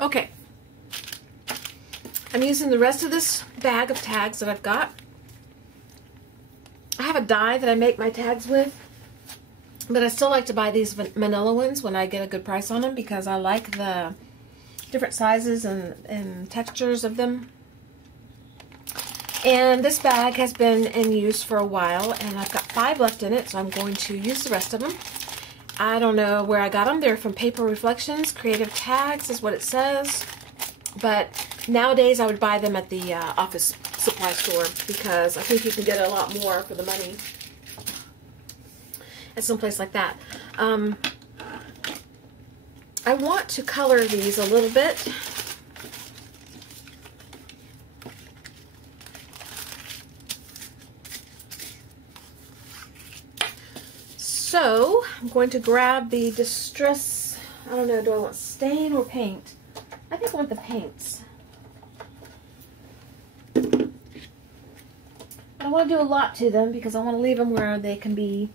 Okay. I'm using the rest of this bag of tags that I've got. I have a die that I make my tags with, but I still like to buy these manila ones when I get a good price on them because I like the different sizes and textures of them. And this bag has been in use for a while, and I've got 5 left in it, so I'm going to use the rest of them. I don't know where I got them. They're from Paper Reflections. Creative Tags is what it says. But nowadays I would buy them at the office supply store because I think you can get a lot more for the money at some place like that. I want to color these a little bit. So I'm going to grab the Distress, I don't know, do I want stain or paint? I think I want the paints. I don't want to do a lot to them because I want to leave them where they can be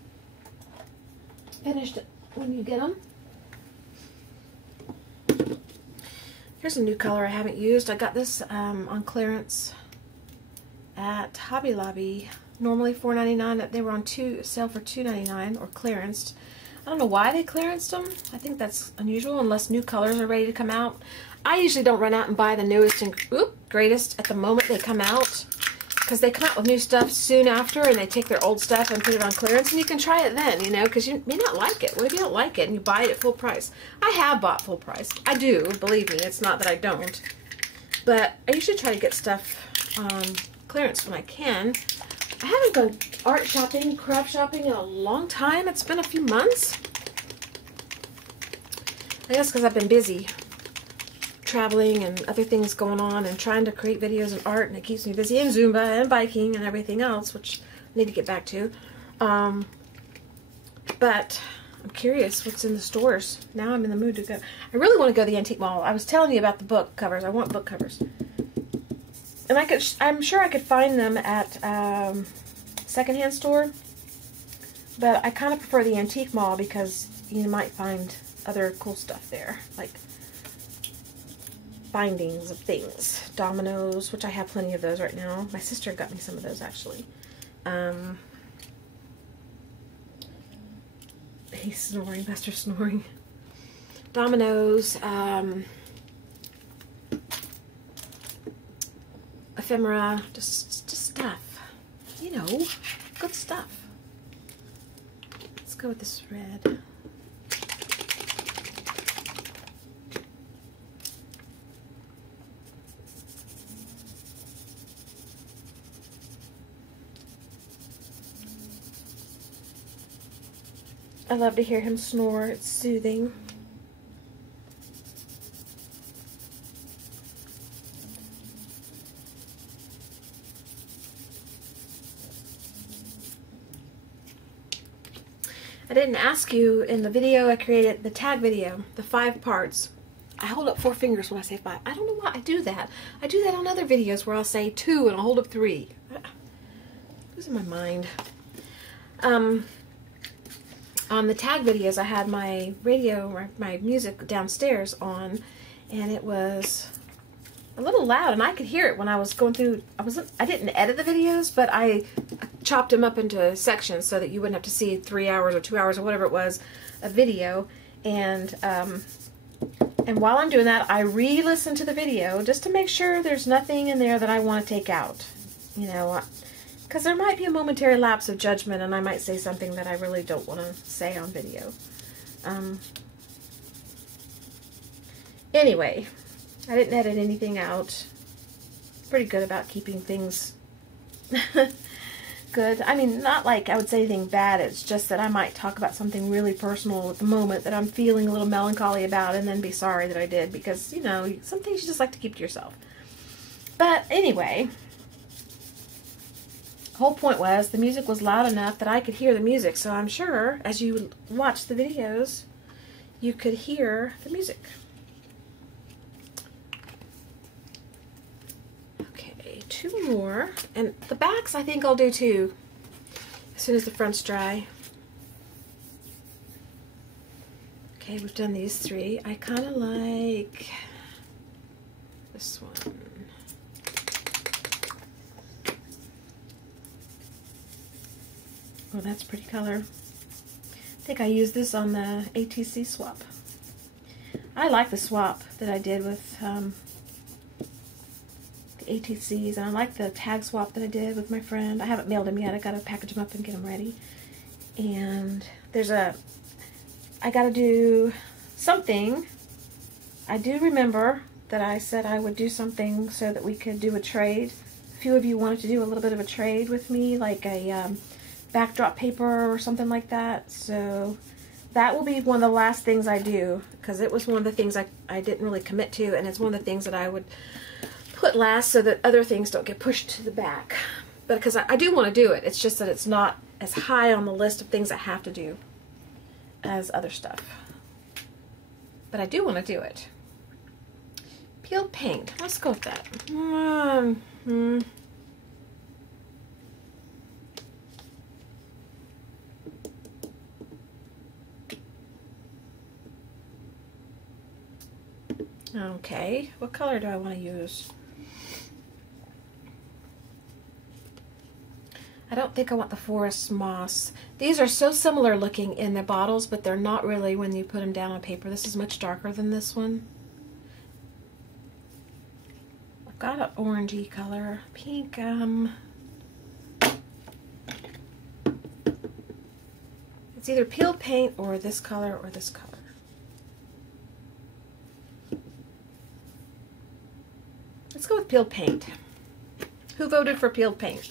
finished when you get them. Here's a new color I haven't used. I got this on clearance at Hobby Lobby. Normally $4.99. They were on sale for $2.99 or clearanced. I don't know why they clearanced them. I think that's unusual unless new colors are ready to come out. I usually don't run out and buy the newest and greatest at the moment they come out because they come out with new stuff soon after and they take their old stuff and put it on clearance, and you can try it then, you know, because you may not like it. What if you don't like it and you buy it at full price? I have bought full price. I do, believe me. It's not that I don't. But I usually try to get stuff on clearance when I can. I haven't gone art shopping, craft shopping in a long time. It's been a few months. I guess because I've been busy traveling and other things going on and trying to create videos and art, and it keeps me busy, and Zumba and biking and everything else, which I need to get back to. But I'm curious what's in the stores. Now I'm in the mood to go. I really want to go to the antique mall. I was telling you about the book covers. I want book covers. And I'm sure I could find them at secondhand store, but I kind of prefer the antique mall because you might find other cool stuff there, like bindings of things, dominoes, which I have plenty of those right now. My sister got me some of those actually. He's snoring, Buster's snoring. Dominoes, ephemera, just stuff, you know, good stuff. Let's go with this red. I love to hear him snore. It's soothing. I didn't ask you in the video I created, the tag video, the 5 parts. I hold up 4 fingers when I say 5. I don't know why I do that. I do that on other videos where I'll say 2 and I'll hold up 3. Losing my mind. On the tag videos, I had my radio, or my music downstairs on, and it was a little loud, and I could hear it when I was going through. I didn't edit the videos, but I chopped them up into sections so that you wouldn't have to see 3 hours or 2 hours or whatever it was of video. And while I'm doing that, I re-listen to the video just to make sure there's nothing in there that I want to take out, you know. Because there might be a momentary lapse of judgment and I might say something that I really don't want to say on video. Anyway, I didn't edit anything out. Pretty good about keeping things good. I mean, not like I would say anything bad. It's just that I might talk about something really personal at the moment that I'm feeling a little melancholy about and then be sorry that I did. Because, you know, some things you just like to keep to yourself. But anyway, whole point was the music was loud enough that I could hear the music, so I'm sure as you watch the videos you could hear the music. Okay, 2 more, and the backs I think I'll do too as soon as the front's dry. Okay, we've done these 3. I kind of like This one. Oh, that's a pretty color. I think I used this on the ATC swap. I like the swap that I did with the ATCs, and I like the tag swap that I did with my friend. I haven't mailed them yet. I gotta package them up and get them ready. And I gotta do something. I do remember that I said I would do something so that we could do a trade. A few of you wanted to do a little bit of a trade with me, like a backdrop paper or something like that. So that will be one of the last things I do, because it was one of the things I didn't really commit to, and it's one of the things that I would put last so that other things don't get pushed to the back. But because I do want to do it, it's just that it's not as high on the list of things I have to do as other stuff. But I do want to do it. Peeled paint. Let's go with that. Okay, what color do I want to use? I don't think I want the forest moss. These are so similar looking in the bottles, but they're not really when you put them down on paper. This is much darker than this one. I've got an orangey color. Pink, it's either peeled paint or this color or this color. Let's go with peeled paint. Who voted for peeled paint?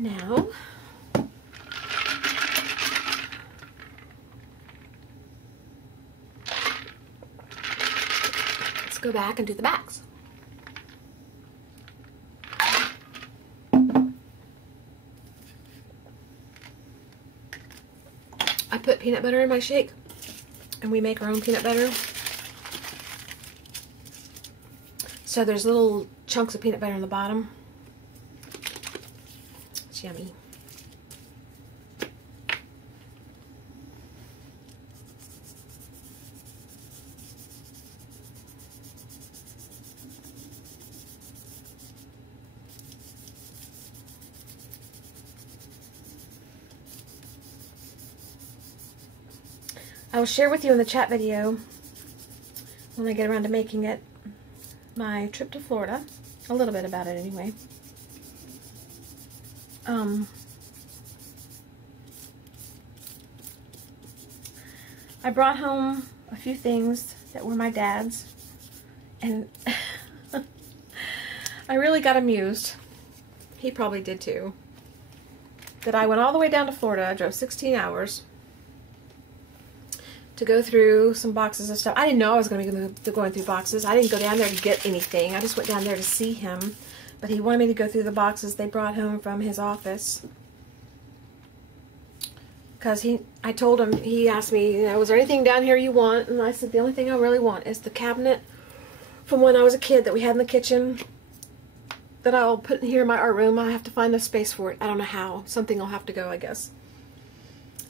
Now, let's go back and do the backs. I put peanut butter in my shake, and we make our own peanut butter. So there's little chunks of peanut butter in the bottom. Yummy. I will share with you in the chat video when I get around to making it my trip to Florida. A little bit about it anyway. I brought home a few things that were my dad's, and I really got amused. He probably did too. That I went all the way down to Florida. I drove 16 hours to go through some boxes of stuff. I didn't know I was going to be going through boxes. I didn't go down there to get anything. I just went down there to see him. But he wanted me to go through the boxes they brought home from his office. Because I told him, he asked me, you know, was there anything down here you want? And I said, the only thing I really want is the cabinet from when I was a kid that we had in the kitchen that I'll put in here in my art room. I have to find the space for it. I don't know how. Something will have to go, I guess.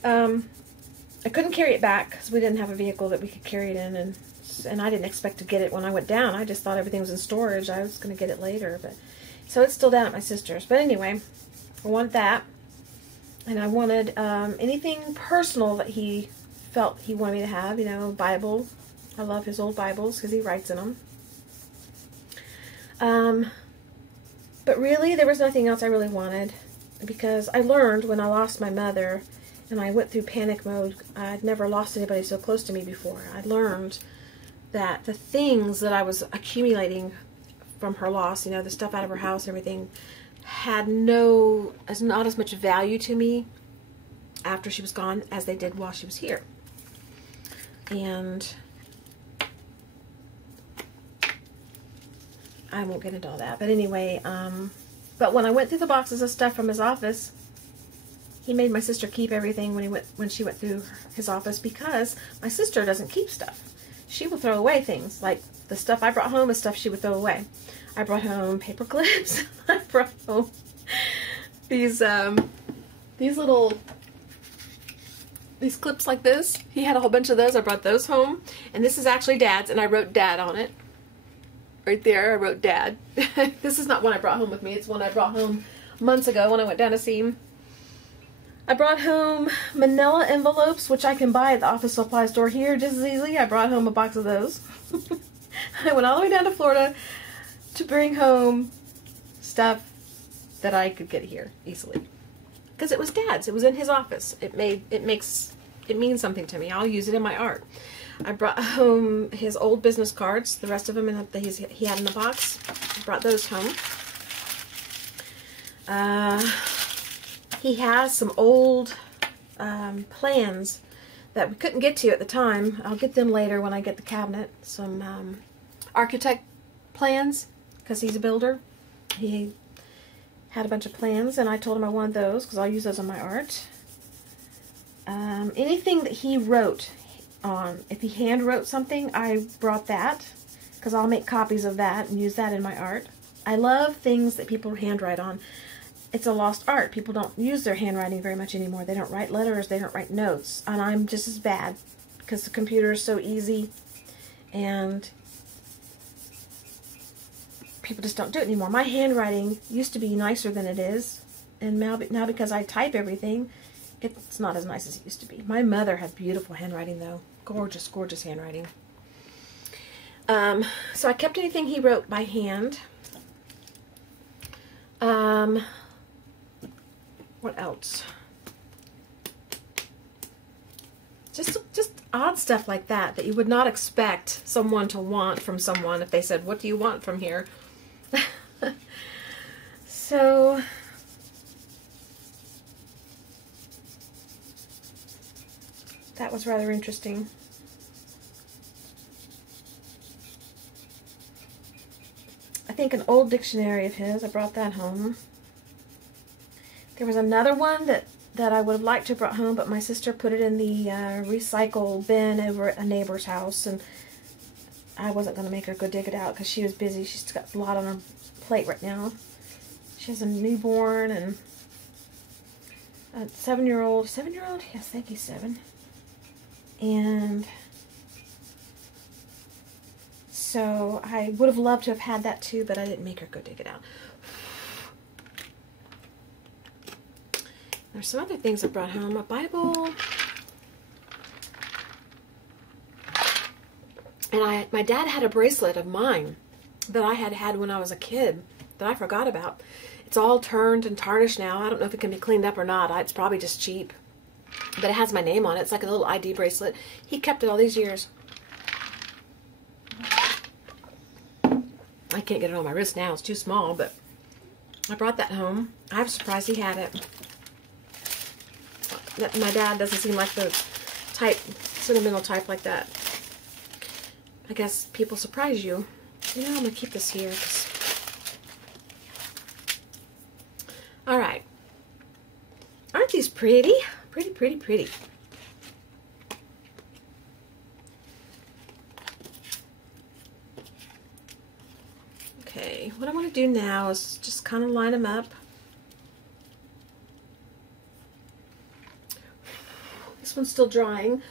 I couldn't carry it back because we didn't have a vehicle that we could carry it in, and I didn't expect to get it when I went down. I just thought everything was in storage. I was going to get it later, but so it's still down at my sister's. But anyway, I wanted that, and I wanted anything personal that he felt he wanted me to have. You know, Bible. I love his old Bibles because he writes in them. But really, there was nothing else I really wanted, because I learned when I lost my mother and I went through panic mode. I'd never lost anybody so close to me before. I learned that the things that I was accumulating from her loss, you know, the stuff out of her house, everything, had not as much value to me after she was gone as they did while she was here. And I won't get into all that. But anyway, but when I went through the boxes of stuff from his office, he made my sister keep everything when she went through his office, because my sister doesn't keep stuff. She will throw away things. Like the stuff I brought home is stuff she would throw away. I brought home paper clips. I brought home these clips like this. He had a whole bunch of those. I brought those home. And this is actually Dad's, and I wrote Dad on it. Right there, I wrote Dad. This is not one I brought home with me. It's one I brought home months ago when I went down to see him. I brought home manila envelopes, which I can buy at the office supply store here just as easily. I brought home a box of those. I went all the way down to Florida to bring home stuff that I could get here easily. Because it was Dad's. It was in his office. It means something to me. I'll use it in my art. I brought home his old business cards. The rest of them he had in the box. I brought those home. He has some old plans that we couldn't get to at the time. I'll get them later when I get the cabinet. Some architect plans, because he's a builder. He had a bunch of plans, and I told him I wanted those because I'll use those on my art. Anything that he wrote on, if he hand wrote something, I brought that because I'll make copies of that and use that in my art. I love things that people handwrite on. It's a lost art. People don't use their handwriting very much anymore. They don't write letters. They don't write notes. And I'm just as bad because the computer is so easy and people just don't do it anymore. My handwriting used to be nicer than it is. And now because I type everything, it's not as nice as it used to be. My mother had beautiful handwriting though. Gorgeous, gorgeous handwriting. So I kept anything he wrote by hand. What else? Just odd stuff like that you would not expect someone to want from someone if they said, "What do you want from here?" So that was rather interesting. I think an old dictionary of his, I brought that home. There was another one that I would have liked to have brought home, but my sister put it in the recycle bin over at a neighbor's house, and I wasn't going to make her go dig it out because she was busy. She's got a lot on her plate right now. She has a newborn and a 7-year-old. 7-year-old? Yes, thank you, 7. And so I would have loved to have had that too, but I didn't make her go dig it out. There's some other things I brought home. A Bible. And my dad had a bracelet of mine that I had when I was a kid that I forgot about. It's all turned and tarnished now. I don't know if it can be cleaned up or not. It's probably just cheap. But it has my name on it. It's like a little ID bracelet. He kept it all these years. I can't get it on my wrist now. It's too small, but I brought that home. I was surprised he had it. My dad doesn't seem like the type, sentimental type like that. I guess people surprise you. You know, I'm going to keep this here. Alright. Aren't these pretty? Pretty, pretty, pretty. Okay, what I want to do now is just kind of line them up. This one's still drying.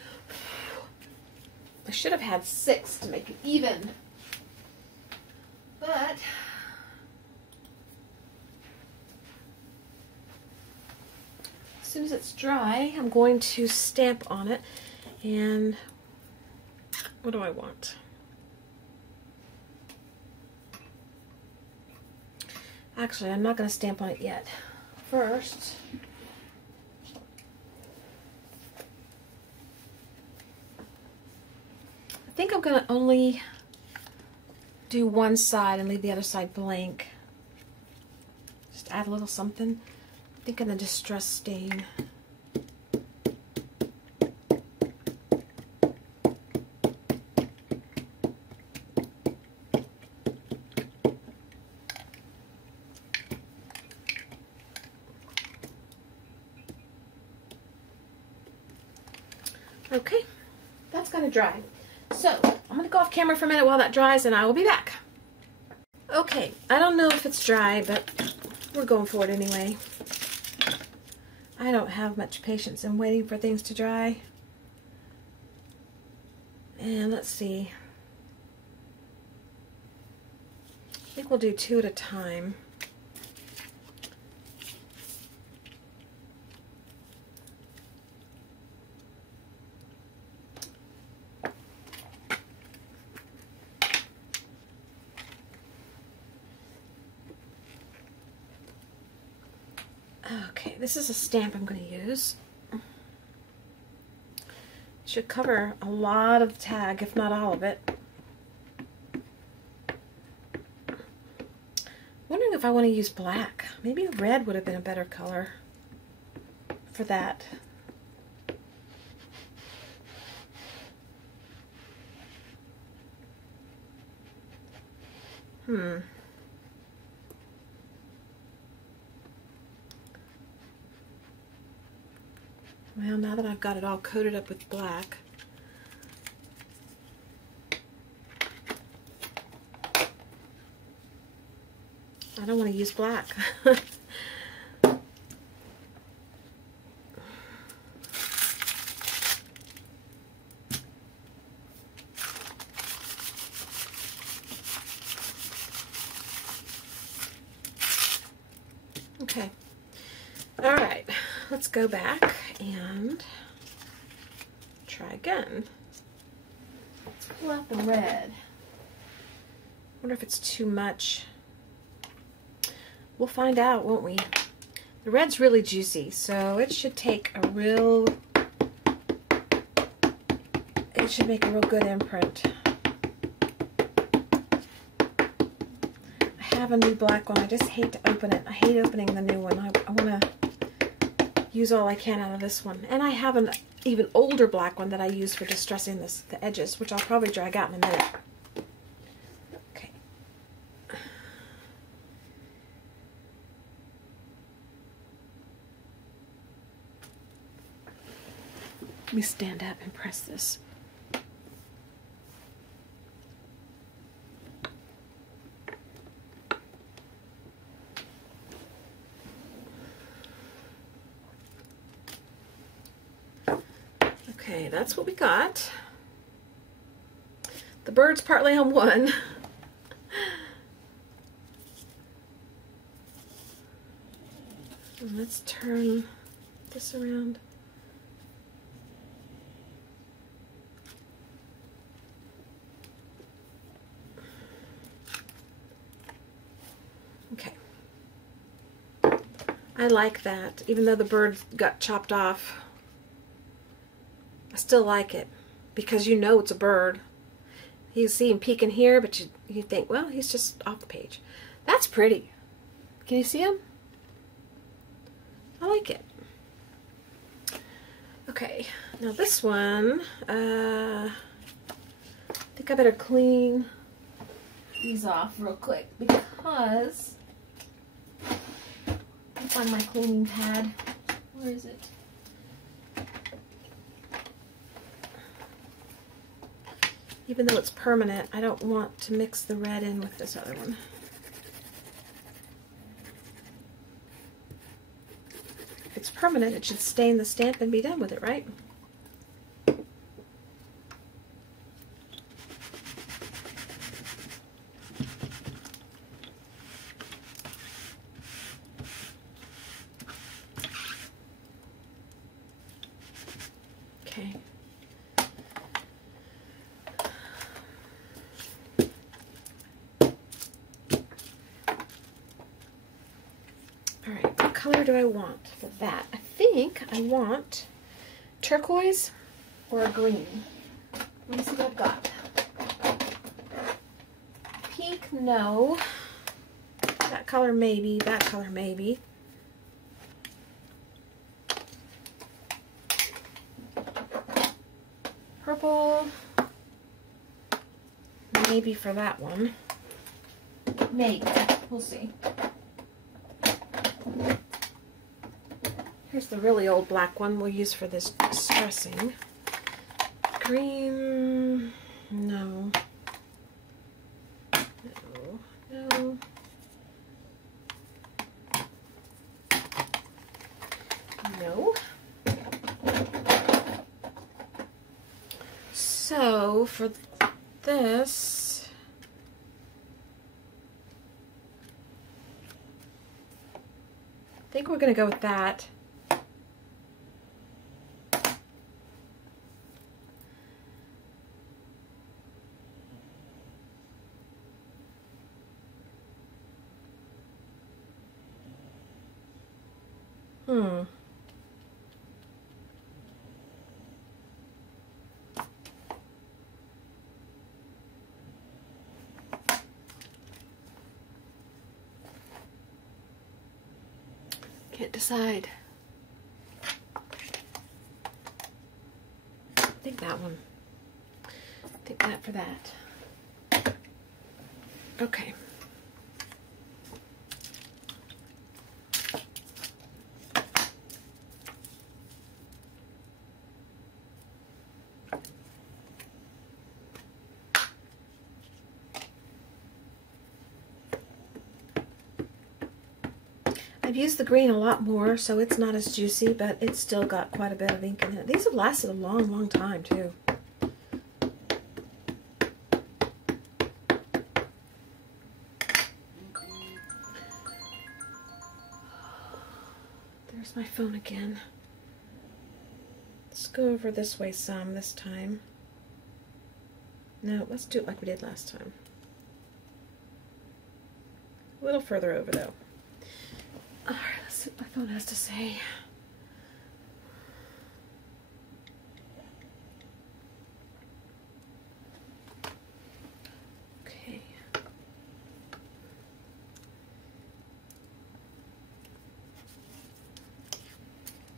I should have had 6 to make it even. But as soon as it's dry, I'm going to stamp on it. And what do I want? Actually, I'm not going to stamp on it yet. First, I think I'm going to only do one side and leave the other side blank. Just add a little something. I think in the distress stain. Okay, that's got to dry. So I'm going to go off camera for a minute while that dries, and I will be back. Okay, I don't know if it's dry, but we're going for it anyway. I don't have much patience in waiting for things to dry. And let's see. I think we'll do 2 at a time. Okay, this is a stamp I'm going to use. It should cover a lot of the tag, if not all of it. Wondering if I want to use black. Maybe red would have been a better color for that. Well, now that I've got it all coated up with black, I don't want to use black. Okay. All right. Let's go back and try again. Let's pull out the red. Wonder if it's too much. We'll find out, won't we? The red's really juicy, so it should take a real, it should make a real good imprint. I have a new black one. I just hate to open it. I hate opening the new one. I want to use all I can out of this one. And I have an even older black one that I use for distressing the edges, which I'll probably drag out in a minute. Okay. Let me stand up and press this. Okay, that's what we got. The bird's partly on one. And let's turn this around. Okay. I like that, even though the bird got chopped off. I still like it because you know it's a bird. You see him peeking here, but you think, well, he's just off the page. That's pretty. Can you see him? I like it. Okay, now this one, I think I better clean these off real quick because I can find my cleaning pad. Where is it? Even though it's permanent, I don't want to mix the red in with this other one. If it's permanent, it should stain the stamp and be done with it, right? Okay. Alright, what color do I want for that? I think I want turquoise or a green. Let me see what I've got. Pink, no. That color maybe, that color maybe. Purple, maybe for that one. Maybe, we'll see. Here's the really old black one we'll use for this distressing. Green, no. No, no. No. So for this, I think we're going to go with that. Can't decide. I think that one. I think that for that. Okay. I've used the green a lot more, so it's not as juicy, but it's still got quite a bit of ink in it. These have lasted a long, long time, too. There's my phone again. Let's go over this way some this time. No, let's do it like we did last time. A little further over, though. Alright, let's see what my phone has to say. Okay.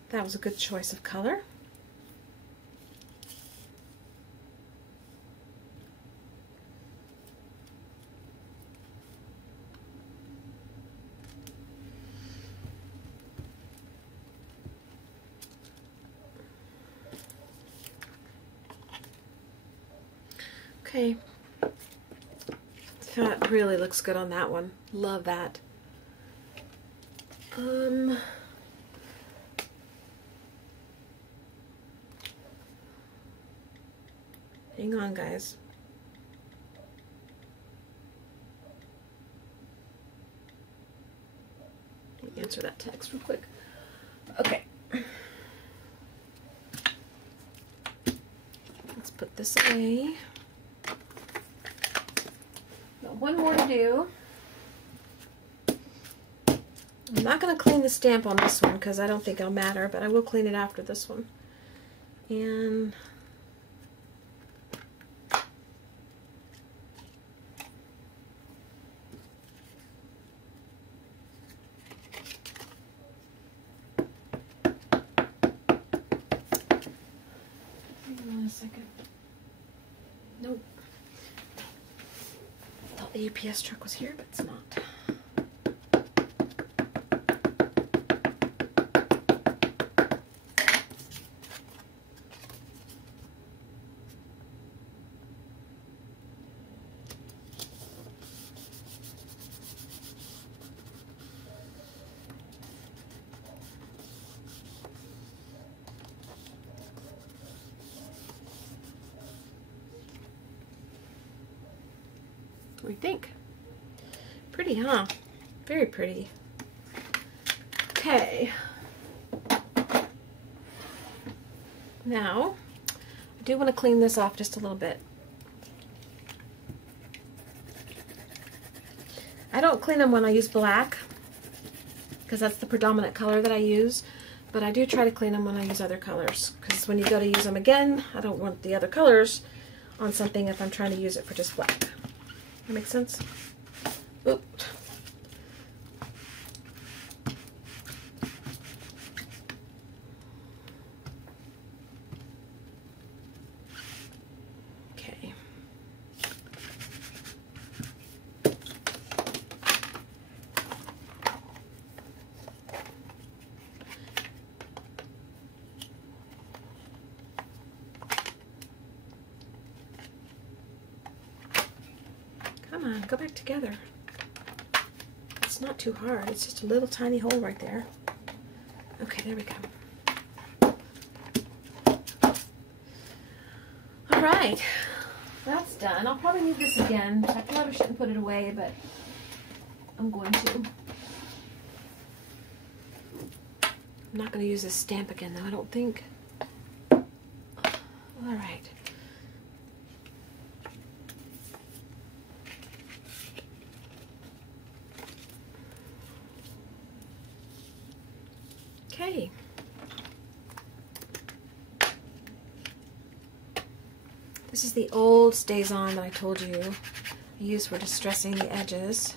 That was a good choice of color. Okay, that really looks good on that one. Love that. Hang on, guys. Let me answer that text real quick. Okay. Let's put this away. One more to do. I'm not going to clean the stamp on this one because I don't think it'll matter, but I will clean it after this one. And hang on a second. Nope. The UPS truck was here, but it's not. What do you think? Pretty, huh? Very pretty. Okay. Now, I do want to clean this off just a little bit. I don't clean them when I use black, because that's the predominant color that I use, but I do try to clean them when I use other colors, because when you go to use them again, I don't want the other colors on something if I'm trying to use it for just black. That makes sense? Oop. Okay. Come on, go back together. It's not too hard. It's just a little tiny hole right there. Okay, there we go. All right, that's done. I'll probably need this again. I probably shouldn't put it away, but I'm going to. I'm not going to use this stamp again, though, I don't think. All right. Okay. This is the old Stays On that I told you I use for distressing the edges.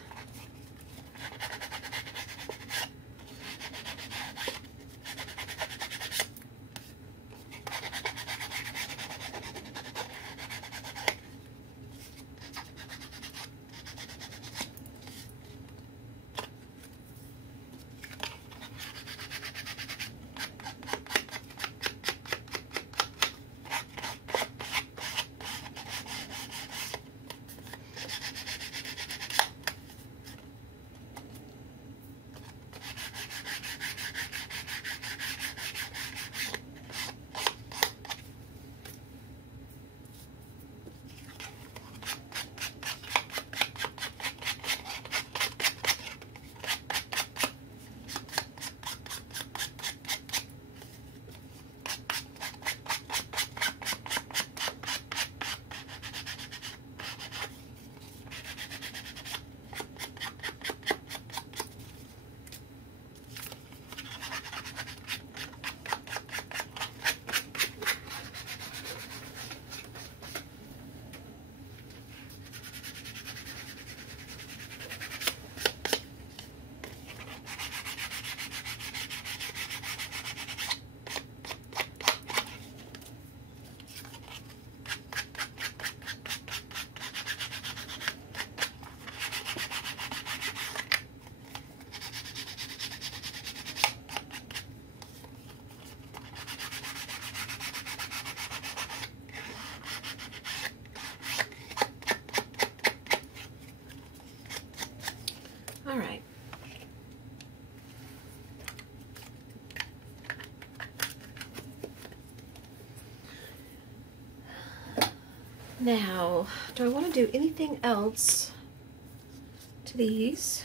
All right. Now, do I want to do anything else to these?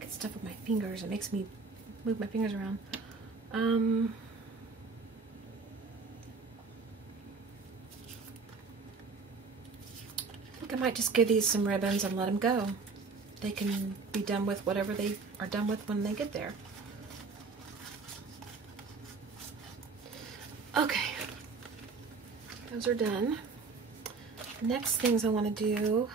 Get stuff with my fingers. It makes me move my fingers around. I think I might just give these some ribbons and let them go. They can be done with whatever they are done with when they get there. Okay, those are done. Next things I want to do